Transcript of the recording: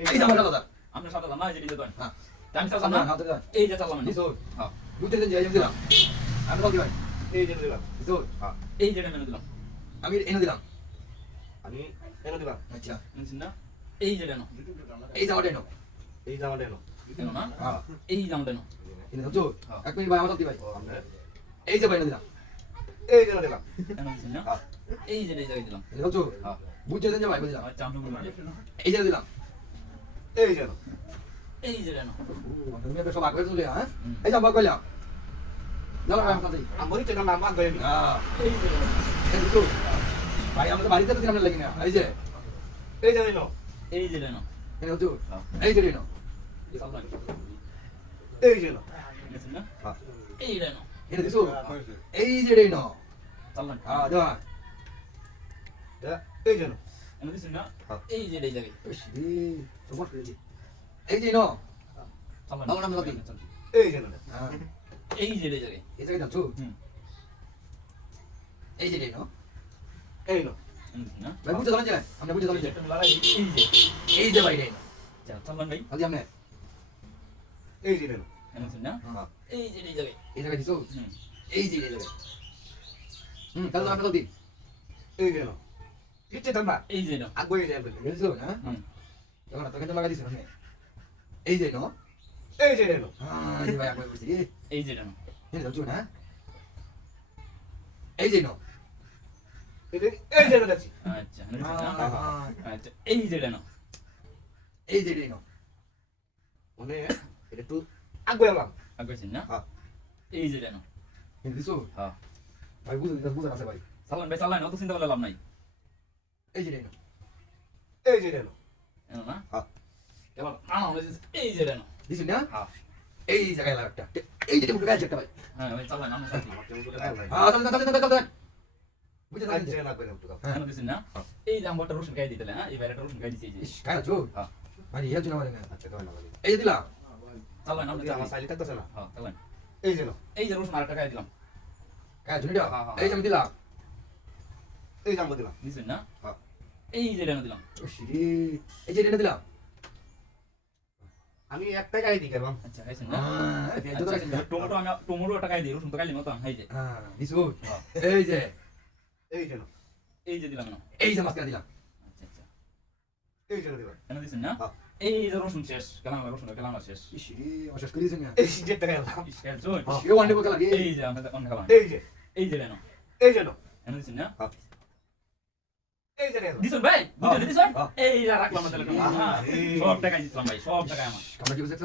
এই যে আমার কথা আমরা সাথে না এই যে দেন হ্যাঁ আমি চালাম না এই যে চালাম না হ্যাঁ বুঝতে দেন যাই দিলাম আমি বলতে ভাই এই যে দিলাম তো হ্যাঁ এই যে মেনে দিলাম আমি এনে দিলাম আমি এনে দিলাম আচ্ছা বুঝছেন না এই যে দেন এই জামাটা এনো এই জামাটা এনো কেন না হ্যাঁ এই জামটা দেন এনে দাও তো এক মিনিট ভাই আমার সাথে ভাই ও আমরা এই যে ভাই এনে দিলাম এই যে দিলাম কেন বুঝছেন না হ্যাঁ এই যে জায়গায় দিলাম এনে দাও তো হ্যাঁ বুঝতে দেন ভাই বুঝলাম আচ্ছা আমরা বললাম এই যে দিলাম এই যে এই যে দেন তুমি তো সব আগে চলে হ্যাঁ এই যে ভাগ কইলাম দাও ভাই আমার সাথে আমি তো নাম আগে হ্যাঁ এই যে দেন এই তো ভাই আমরা তো বাড়িতে তো দিলাম লাগি না এই যে এই যে এনো এই যে দেন এনে দাও তো এই যে এনো চালাম এই যে এনো বুঝছেন না হ্যাঁ এই দেন এনে দিছো এই যে এনো চালাম হ্যাঁ দাও এই যে এনো এনে দিছেন না হ্যাঁ। এই যে এই জায়গায় তোমার এই যে এনো চালাম আমার নাম লতি এই যে এনো হ্যাঁ এই যে এই জায়গায় এই জায়গায় দাও হুম এই যে এনো এই নো এনে দিছেন না ভাই বুঝতে দাঁড়ান আমরা বুঝতে দাঁড়ান একটা লাগাই এই যে এই যে ভাই এনো চালাম ভাই আদি আমনে এই যে এনো এনে দিছেন না হ্যাঁ এই যে এই জায়গায় এই জায়গায় দিছো হুম এই যে এই জায়গায় তাহলে আমরা লতি এই যে এনো ইচ্ছে থাম না এই যে না আগে এই যে এনো বুঝছো না হুম তখন তোকে তো লাগা দিছ না এই যে এনো এই যে এনো হ্যাঁ এই যে ভাই আপনি বুঝছি এই যে না এই দাও না এই যে এনো এই যে এনো যাচ্ছি আচ্ছা এনে দিছেন না আচ্ছা এই যে না এই যে এনো মানে এটা একটু আগে এলাম আগাইছেন না হ্যাঁ এই যে না এই দিছো হ্যাঁ ভাই বুঝা আছে ভাই চালান ভাই চালান অত চিন্তা করলে লাভ নাই এই যে এনো এই যে এনো এনো না হ্যাঁ এবার না না এই যে না দিছো না হ্যাঁ এই জায়গায় লাগটা এই যে মুখে গাছ একটা ভাই হ্যাঁ ভাই চালান আমরা সাথে হ্যাঁ চল বুঝে আজ দাঁড়ান যে না কইলাম তো এনো দিছেন না এই যে আমরা রসুন গাই দিতে হ্যাঁ এই বাইরেটা রসুন গাই দিছি এই যে কাই আছো হ্যাঁ ভাই ইয়া জুনা মানে আচ্ছা কেমন লাগে এই যে দিলাম চালান আমরা আমার সাইলি থাকতেছে না হ্যাঁ চালান এই যে এনো এই যে রসুন আরেকটা গাই দিলাম কাই জুনিটা এই যে আমি দিলাম এই যে আমরা দিলাম দিছেন না হ্যাঁ এই যে না দিলাম ও শিরি এই যে এনে দিলাম আমি একটা গাড়ি দিই কেমন আচ্ছা খাইছেন না হ্যাঁ এই তো রাখেন টমেটো আমি টমেটো একটা গাই দিই রসুন তো গাইলি মতো এই যে হ্যাঁ দিছো এই যে এই যে এনো এই যে দিলাম না এই যে মাস্কা দিলাম আচ্ছা আচ্ছা এই যে দিলাম এনে দিছেন না হ্যাঁ। এই যে রসুন শেষ কালাম রসুন কালাম শেষ শিরি অশেষ করিছ না এই যে টাকা এলাম শেষ জয় শিরি ওয়ান ডে লাগে এই যে আমরা অন্য কালাম এই যে এই যে না এই যে এনো এনে দিছেন না এই যে এনো দিছেন ভাই বুঝতে দিছেন হ্যাঁ। এই যে রাখলাম তাহলে সব টাকা দিলাম ভাই সব টাকা আমার আমরা কি বুঝছ